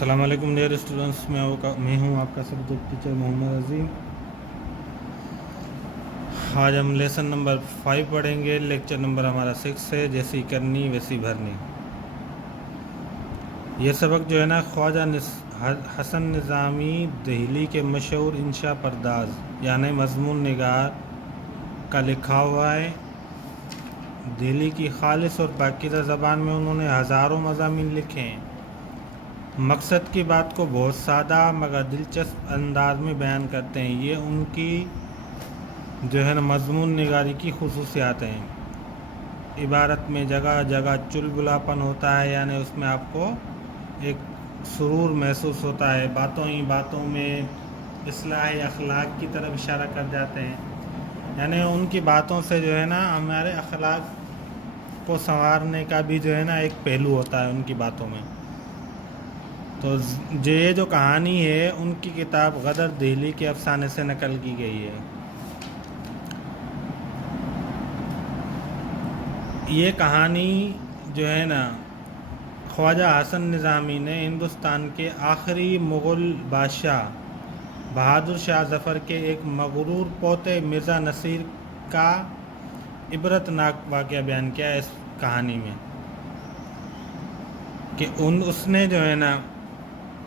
अस्सलाम वालेकुम dear students, मैं हूँ आपका सब्जेक्ट टीचर मोहम्मद अजीम। आज हम लेसन नंबर 5 पढ़ेंगे। लेक्चर नंबर हमारा 6 है, जैसी करनी वैसी भरनी। ये सबक जो है ना ख्वाजा हसन निज़ामी दिल्ली के मशहूर इंशा परदाज यानी मज़मून निगार का लिखा हुआ है। दिल्ली की खालिस और पाकीज़ा ज़बान में उन्होंने हज़ारों मज़ामीन लिखे हैं। मकसद की बात को बहुत सादा मगर दिलचस्प अंदाज में बयान करते हैं। ये उनकी जो है ना मज़मून निगारी की खुसूसियात हैं। इबारत में जगह जगह चुलबुलापन होता है, यानी उसमें आपको एक सुरूर महसूस होता है। बातों ही बातों में इस्लाह अखलाक की तरफ इशारा कर जाते हैं, यानी उनकी बातों से जो है ना हमारे अखलाक को संवारने का भी जो है ना एक पहलू होता है उनकी बातों में। तो ये जो कहानी है उनकी किताब गदर दिल्ली के अफसाने से नकल की गई है। ये कहानी जो है ना ख्वाजा हसन निज़ामी ने हिंदुस्तान के आखिरी मुग़ल बादशाह बहादुर शाह ज़फ़र के एक मगरूर पोते मिर्ज़ा नसीर का इबरतनाक वाक़या बयान किया है इस कहानी में कि उसने जो है ना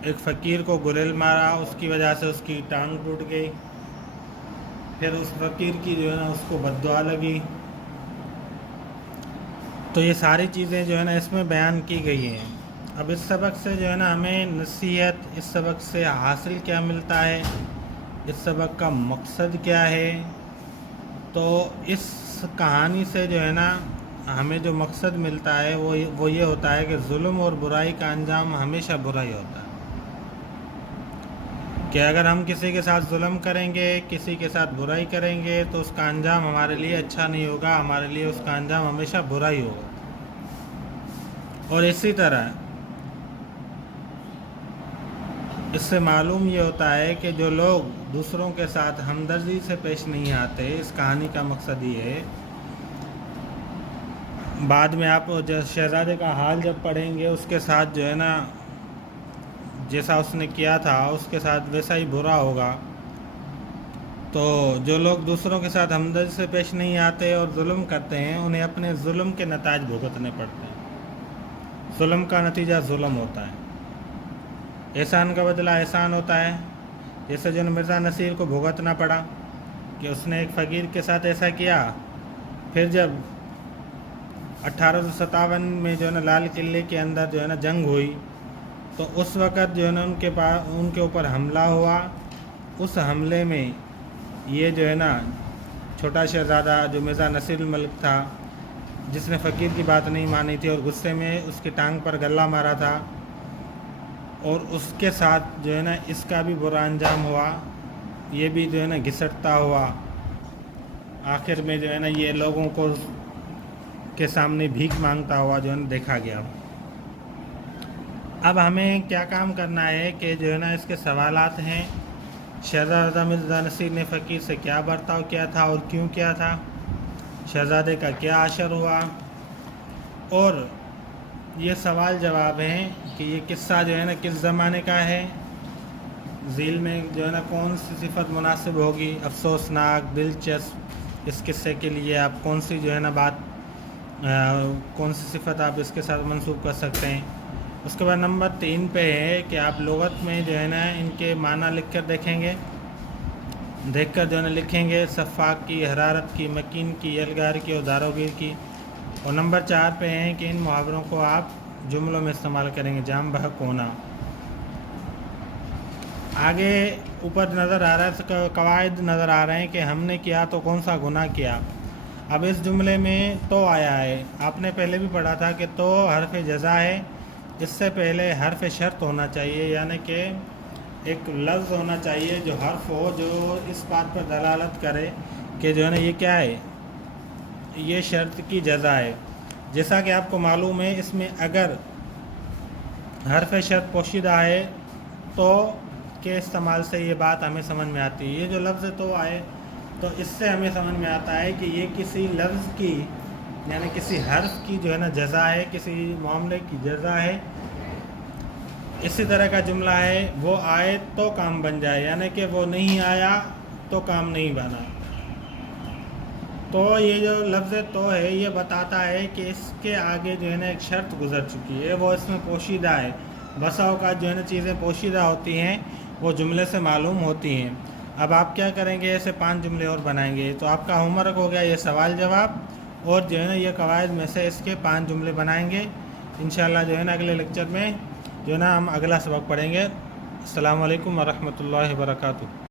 एक फ़कीर को गुलेल मारा, उसकी वजह से उसकी टांग टूट गई। फिर उस फ़कीर की जो है ना उसको बद्दुआ लगी। तो ये सारी चीज़ें जो है ना इसमें बयान की गई हैं। अब इस सबक से जो है ना हमें नसीहत, इस सबक से हासिल क्या मिलता है, इस सबक का मकसद क्या है। तो इस कहानी से जो है ना हमें जो मकसद मिलता है वो ये होता है कि जुल्म और बुराई का अंजाम हमेशा बुरा ही होता है। कि अगर हम किसी के साथ जुल्म करेंगे, किसी के साथ बुराई करेंगे तो उसका अंजाम हमारे लिए अच्छा नहीं होगा, हमारे लिए उसका अंजाम हमेशा बुरा ही होगा। और इसी तरह इससे मालूम ये होता है कि जो लोग दूसरों के साथ हमदर्दी से पेश नहीं आते, इस कहानी का मकसद ये है। बाद में आप शहज़ादे का हाल जब पढ़ेंगे, उसके साथ जो है ना जैसा उसने किया था उसके साथ वैसा ही बुरा होगा। तो जो लोग दूसरों के साथ हमदर्दी से पेश नहीं आते और जुल्म करते हैं, उन्हें अपने जुल्म के नताज भुगतने पड़ते हैं। जुल्म का नतीजा जुल्म होता है, एहसान का बदला एहसान होता है। जैसे जो मिर्ज़ा नसीर को भुगतना पड़ा कि उसने एक फ़कीर के साथ ऐसा किया। फिर जब 1857 में जो है ना लाल किले के अंदर जो है ना जंग हुई, तो उस वक़्त जो है ना उनके ऊपर हमला हुआ। उस हमले में ये जो है ना छोटा शहज़ादा जो मिर्ज़ा नसीर मलिक था, जिसने फ़कीर की बात नहीं मानी थी और गुस्से में उसकी टांग पर गल्ला मारा था, और उसके साथ जो है ना इसका भी बुरा अंजाम हुआ। ये भी जो है ना घिसटता हुआ आखिर में जो है ना ये लोगों को के सामने भीख मांगता हुआ जो है ना देखा गया। अब हमें क्या काम करना है कि जो है ना इसके सवालात हैं। शहज़ादा मिर्ज़ा नसीर ने फ़कीर से क्या बर्ताव किया था और क्यों किया था, शहज़ादे का क्या असर हुआ, और ये सवाल जवाब हैं कि ये किस्सा जो है ना किस ज़माने का है, झील में जो है ना कौन सी सिफत मुनासिब होगी, अफसोसनाक, दिलचस्प। इस किस्से के लिए आप कौन सी जो है ना कौन सी सिफत आप इसके साथ मंसूब कर सकते हैं। उसके बाद नंबर 3 पे है कि आप लुग़त में जो है ना इनके माना लिख कर देखकर जो है ना लिखेंगे, सफ़ाक की, हरारत की, मकीन की, यलगार की और दारोगिर की। और नंबर 4 पे हैं कि इन मुहावरों को आप जुमलों में इस्तेमाल करेंगे, जाम बहक होना। आगे ऊपर नज़र आ रहा है, कवायद नज़र आ रहे हैं कि हमने किया तो कौन सा गुनाह किया। अब इस जुमले में तो आया है, आपने पहले भी पढ़ा था कि तो हर्फ जज़ा है। इससे पहले हर्फ शर्त होना चाहिए, यानी कि एक लफ्ज़ होना चाहिए जो हर्फ हो, जो इस बात पर दलालत करे कि जो है ना ये क्या है, ये शर्त की जज़ा है। जैसा कि आपको मालूम है, इसमें अगर हर्फ शर्त पोशीदा है तो के इस्तेमाल से ये बात हमें समझ में आती है। ये जो लफ्ज़ तो आए तो इससे हमें समझ में आता है कि ये किसी लफ्ज़ की यानी किसी हर्फ की जो है ना जज़ा है, किसी मामले की जज़ा है। اسی طرح کا جملہ ہے وہ آئے تو کام بن جائے، یعنی کہ وہ نہیں آیا تو کام نہیں بنا۔ تو یہ جو لفظ تو ہے یہ بتاتا ہے کہ اس کے آگے جو ہے نا ایک شرط گزر چکی ہے، وہ اس میں پوشیدہ ہے۔ بسا اوقات جو ہے نا چیزیں پوشیدہ ہوتی ہیں، وہ جملے سے معلوم ہوتی ہیں۔ اب آپ کیا کریں گے، ایسے 5 جملے اور بنائیں گے۔ تو آپ کا ہوم ورک ہو گیا یہ سوال جواب، اور جو ہے نا یہ قواعد میں سے اس کے 5 جملے بنائیں گے۔ انشاءاللہ جو ہے نا اگلے لیکچر میں جو ہے نا ہم اگلا سبق پڑھیں گے۔ السلام علیکم ورحمۃ اللہ وبرکاتہ۔